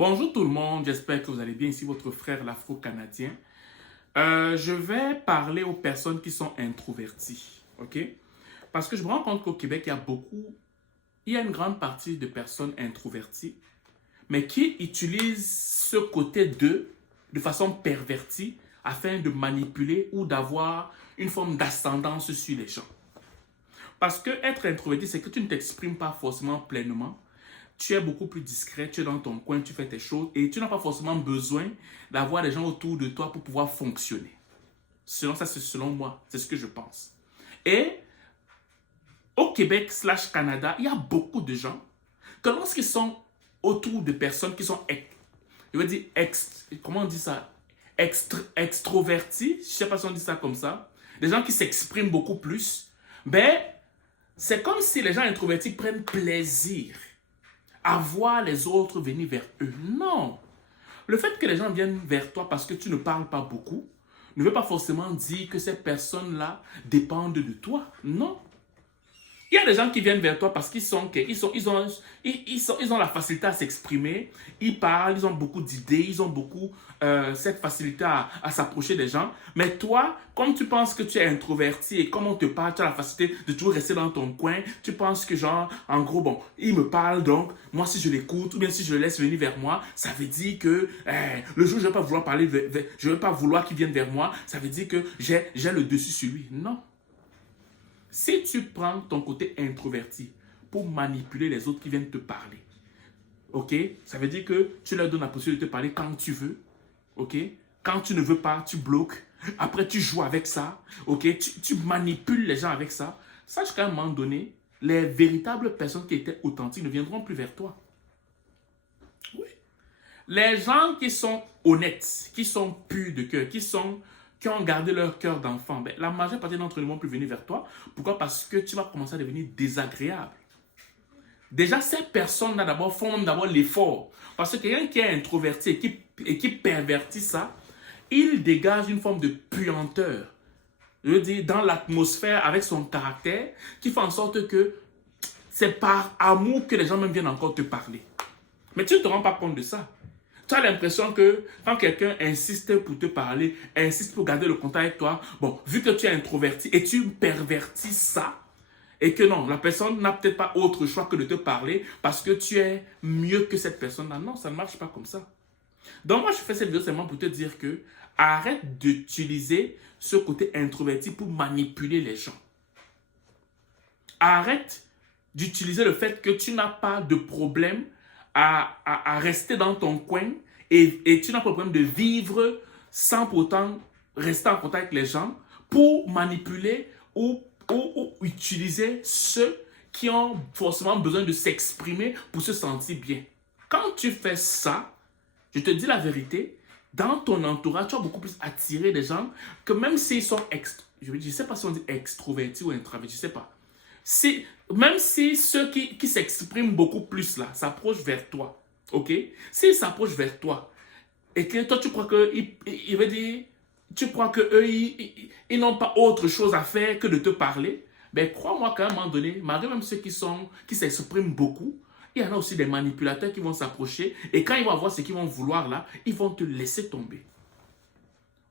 Bonjour tout le monde, j'espère que vous allez bien. Ici votre frère l'Afro-Canadien. Je vais parler aux personnes qui sont introverties, ok? Parce que je me rends compte qu'au Québec, il y a une grande partie de personnes introverties, mais qui utilisent ce côté d'eux de façon pervertie afin de manipuler ou d'avoir une forme d'ascendance sur les gens. Parce que être introverti, c'est que tu ne t'exprimes pas forcément pleinement. Tu es beaucoup plus discret, tu es dans ton coin, tu fais tes choses et tu n'as pas forcément besoin d'avoir des gens autour de toi pour pouvoir fonctionner. Selon moi, c'est ce que je pense. Et au Québec / Canada, il y a beaucoup de gens que lorsqu'ils sont autour de personnes qui sont, je veux dire, comment on dit ça, extrovertis, je ne sais pas si on dit ça comme ça, des gens qui s'expriment beaucoup plus, ben, c'est comme si les gens introvertis prennent plaisir à voir les autres venir vers eux. Non. Le fait que les gens viennent vers toi parce que tu ne parles pas beaucoup ne veut pas forcément dire que ces personnes-là dépendent de toi. Non. Il y a des gens qui viennent vers toi parce qu'ils ont la facilité à s'exprimer, ils parlent, ils ont beaucoup d'idées, ils ont beaucoup cette facilité à s'approcher des gens. Mais toi, comme tu penses que tu es introverti et comme on te parle, tu as la facilité de toujours rester dans ton coin, tu penses que genre, en gros, bon, il me parle donc, moi si je l'écoute ou bien si je le laisse venir vers moi, ça veut dire que le jour où je ne vais pas vouloir parler, je ne vais pas vouloir qu'il vienne vers moi, ça veut dire que j'ai le dessus sur lui. Non. Si tu prends ton côté introverti pour manipuler les autres qui viennent te parler, ok, ça veut dire que tu leur donnes la possibilité de te parler quand tu veux, ok, quand tu ne veux pas, tu bloques, après tu joues avec ça, ok, tu manipules les gens avec ça. Sache qu'à un moment donné, les véritables personnes qui étaient authentiques ne viendront plus vers toi. Oui. Les gens qui sont honnêtes, qui sont purs de cœur, qui ont gardé leur cœur d'enfant, ben, la majeure partie d'entre eux ne vont plus venir vers toi. Pourquoi? Parce que tu vas commencer à devenir désagréable. Déjà, ces personnes-là font d'abord l'effort. Parce que quelqu'un qui est introverti et qui pervertit ça, il dégage une forme de puanteur. Je veux dire, dans l'atmosphère, avec son caractère, qui fait en sorte que c'est par amour que les gens même viennent encore te parler. Mais tu ne te rends pas compte de ça. Tu as l'impression que quand quelqu'un insiste pour te parler, insiste pour garder le contact avec toi, bon, vu que tu es introverti et tu pervertis ça, et que non, la personne n'a peut-être pas autre choix que de te parler parce que tu es mieux que cette personne-là. Non, ça ne marche pas comme ça. Donc moi, je fais cette vidéo seulement pour te dire que arrête d'utiliser ce côté introverti pour manipuler les gens. Arrête d'utiliser le fait que tu n'as pas de problème à rester dans ton coin et tu n'as pas de problème de vivre sans pourtant rester en contact avec les gens pour manipuler ou utiliser ceux qui ont forcément besoin de s'exprimer pour se sentir bien. Quand tu fais ça, je te dis la vérité, dans ton entourage, tu vas beaucoup plus attirer des gens que même s'ils sont je ne sais pas si on dit extrovertis ou introvertis, je ne sais pas. Même si ceux qui s'expriment beaucoup plus là s'approchent vers toi, ok? S'ils s'approchent vers toi et que toi tu crois que il veut dire, tu crois que eux ils n'ont pas autre chose à faire que de te parler, ben crois-moi qu'à un moment donné, malgré même ceux qui s'expriment beaucoup, il y en a aussi des manipulateurs qui vont s'approcher et quand ils vont voir ce qu'ils vont vouloir là, ils vont te laisser tomber.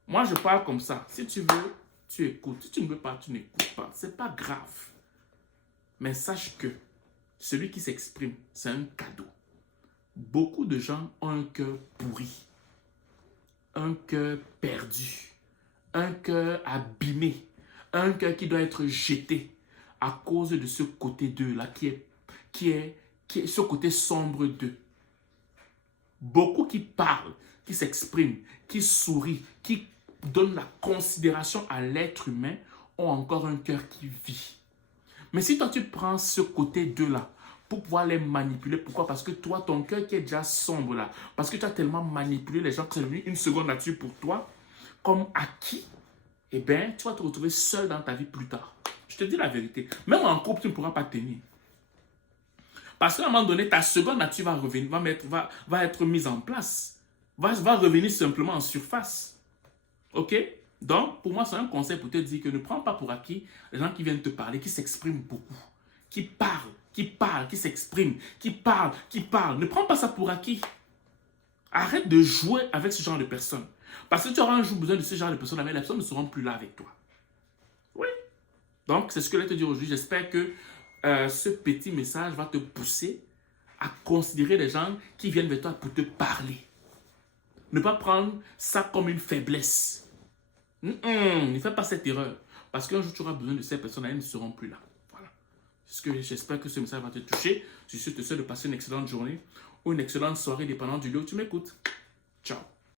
Moi je parle comme ça. Si tu veux, tu écoutes. Si tu ne veux pas, tu n'écoutes pas. C'est pas grave. Mais sache que celui qui s'exprime, c'est un cadeau. Beaucoup de gens ont un cœur pourri, un cœur perdu, un cœur abîmé, un cœur qui doit être jeté à cause de ce côté d'eux-là qui est ce côté sombre d'eux. Beaucoup qui parlent, qui s'expriment, qui sourient, qui donnent la considération à l'être humain ont encore un cœur qui vit. Mais si toi, tu prends ce côté d'eux-là pour pouvoir les manipuler, pourquoi? Parce que toi, ton cœur qui est déjà sombre là, parce que tu as tellement manipulé les gens que c'est devenu une seconde nature pour toi, comme acquis, eh bien, tu vas te retrouver seul dans ta vie plus tard. Je te dis la vérité. Même en couple, tu ne pourras pas tenir. Parce qu'à un moment donné, ta seconde nature va revenir, va être mise en place, va revenir simplement en surface. Ok? Donc, pour moi, c'est un conseil pour te dire que ne prends pas pour acquis les gens qui viennent te parler, qui s'expriment beaucoup, qui parlent, qui s'expriment, qui parlent. Ne prends pas ça pour acquis. Arrête de jouer avec ce genre de personnes. Parce que tu auras un jour besoin de ce genre de personnes, mais les personnes ne seront plus là avec toi. Oui. Donc, c'est ce que je vais te dire aujourd'hui. J'espère que ce petit message va te pousser à considérer les gens qui viennent vers toi pour te parler. Ne pas prendre ça comme une faiblesse. Ne fais pas cette erreur. Parce qu'un jour, tu auras besoin de ces personnes, elles ne seront plus là. Voilà. J'espère que ce message va te toucher. Je te souhaite de passer une excellente journée ou une excellente soirée, dépendant du lieu où tu m'écoutes. Ciao.